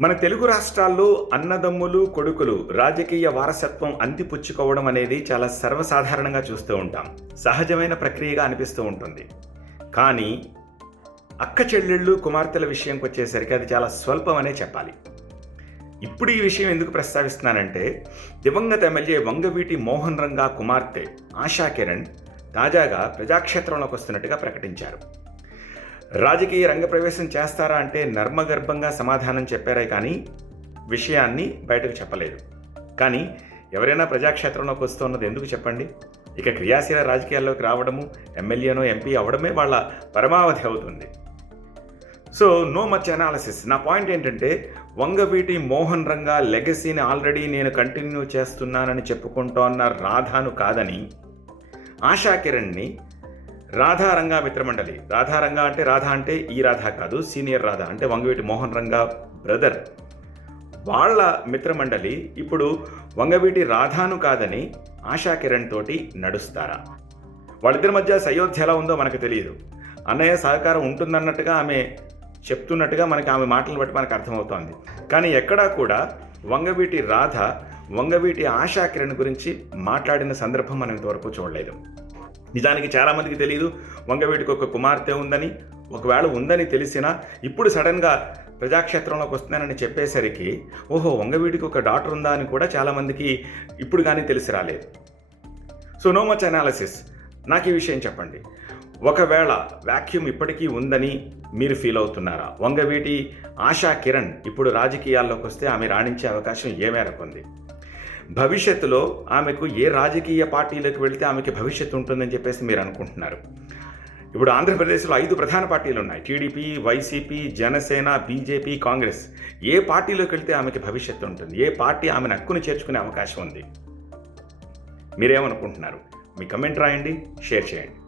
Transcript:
మన తెలుగు రాష్ట్రాల్లో అన్నదమ్ములు కొడుకులు రాజకీయ వారసత్వం అంతిపుచ్చుకోవడం అనేది చాలా సర్వసాధారణంగా చూస్తూ ఉంటాం. సహజమైన ప్రక్రియగా అనిపిస్తూ ఉంటుంది. కానీ అక్క చెల్లెళ్ళు కుమార్తెల విషయంకి వచ్చేసరికి అది చాలా స్వల్పమనే చెప్పాలి. ఇప్పుడు ఈ విషయం ఎందుకు ప్రస్తావిస్తున్నానంటే దివంగత ఎమ్మెల్యే వంగవీటి మోహన్ రంగా కుమార్తె ఆశా కిరణ్ తాజాగా ప్రజాక్షేత్రంలోకి వస్తున్నట్టుగా ప్రకటించారు. రాజకీయ రంగ ప్రవేశం చేస్తారా అంటే నర్మగర్భంగా సమాధానం చెప్పారే కానీ విషయాన్ని బయటకు చెప్పలేదు. కానీ ఎవరైనా ప్రజాక్షేత్రంలోకి వస్తున్నది ఎందుకు చెప్పండి? ఇక క్రియాశీల రాజకీయాల్లోకి రావడము ఎమ్మెల్యేనో ఎంపీ అవడమే వాళ్ళ పరమావధి అవుతుంది. సో నో మచ్ అనాలసిస్ నా పాయింట్ ఏంటంటే వంగవీటి మోహన్ రంగా లెగసీని ఆల్రెడీ నేను కంటిన్యూ చేస్తున్నానని చెప్పుకుంటోన్న రాధాను కాదని ఆశా కిరణ్ని రాధారంగా మిత్రమండలి. రాధారంగా అంటే రాధా అంటే ఈ రాధా కాదు సీనియర్ రాధా అంటే వంగవీటి మోహన్ రంగా బ్రదర్. వాళ్ళ మిత్రమండలి ఇప్పుడు వంగవీటి రాధాను కాదని ఆశా కిరణ్ తోటి నడుస్తారా? వాళ్ళిద్దరి మధ్య సయోధ్య ఎలా ఉందో మనకు తెలియదు. అన్నయ్య సహకారం ఉంటుందన్నట్టుగా ఆమె చెప్తున్నట్టుగా మనకి ఆమె మాటలు బట్టి మనకు అర్థమవుతోంది. కానీ ఎక్కడా కూడా వంగవీటి రాధ వంగవీటి ఆశా కిరణ్ గురించి మాట్లాడిన సందర్భం మనం ఇంతవరకు చూడలేదు. నిజానికి చాలామందికి తెలియదు వంగవీటికి ఒక కుమార్తె ఉందని ఒకవేళ ఉందని తెలిసినా ఇప్పుడు సడన్గా ప్రజాక్షేత్రంలోకి వస్తున్నానని చెప్పేసరికి ఓహో వంగవీటికి ఒక డాక్టర్ ఉందా అని కూడా చాలామందికి ఇప్పుడు కానీ తెలిసి రాలేదు. సో నో మచ్ అనాలిసిస్ నాకు ఈ విషయం చెప్పండి. ఒకవేళ వ్యాక్యూమ్ ఇప్పటికీ ఉందని మీరు ఫీల్ అవుతున్నారా? వంగవీటి ఆశా కిరణ్ ఇప్పుడు రాజకీయాల్లోకి వస్తే ఆమె రాణించే అవకాశం ఏ మేరకు ఉంది? భవిష్యత్తులో ఆమెకు ఏ రాజకీయ పార్టీలకు వెళితే ఆమెకి భవిష్యత్తు ఉంటుందని చెప్పేసి మీరు అనుకుంటున్నారు. ఇప్పుడు ఆంధ్రప్రదేశ్లో ఐదు ప్రధాన పార్టీలు ఉన్నాయి. TDP YCP Janasena BJP Congress. ఏ పార్టీలోకి వెళ్తే ఆమెకి భవిష్యత్తు ఉంటుంది? ఏ పార్టీ ఆమెను హక్కును చేర్చుకునే అవకాశం ఉంది? మీరేమనుకుంటున్నారు? మీ కమెంట్ రాయండి షేర్ చేయండి.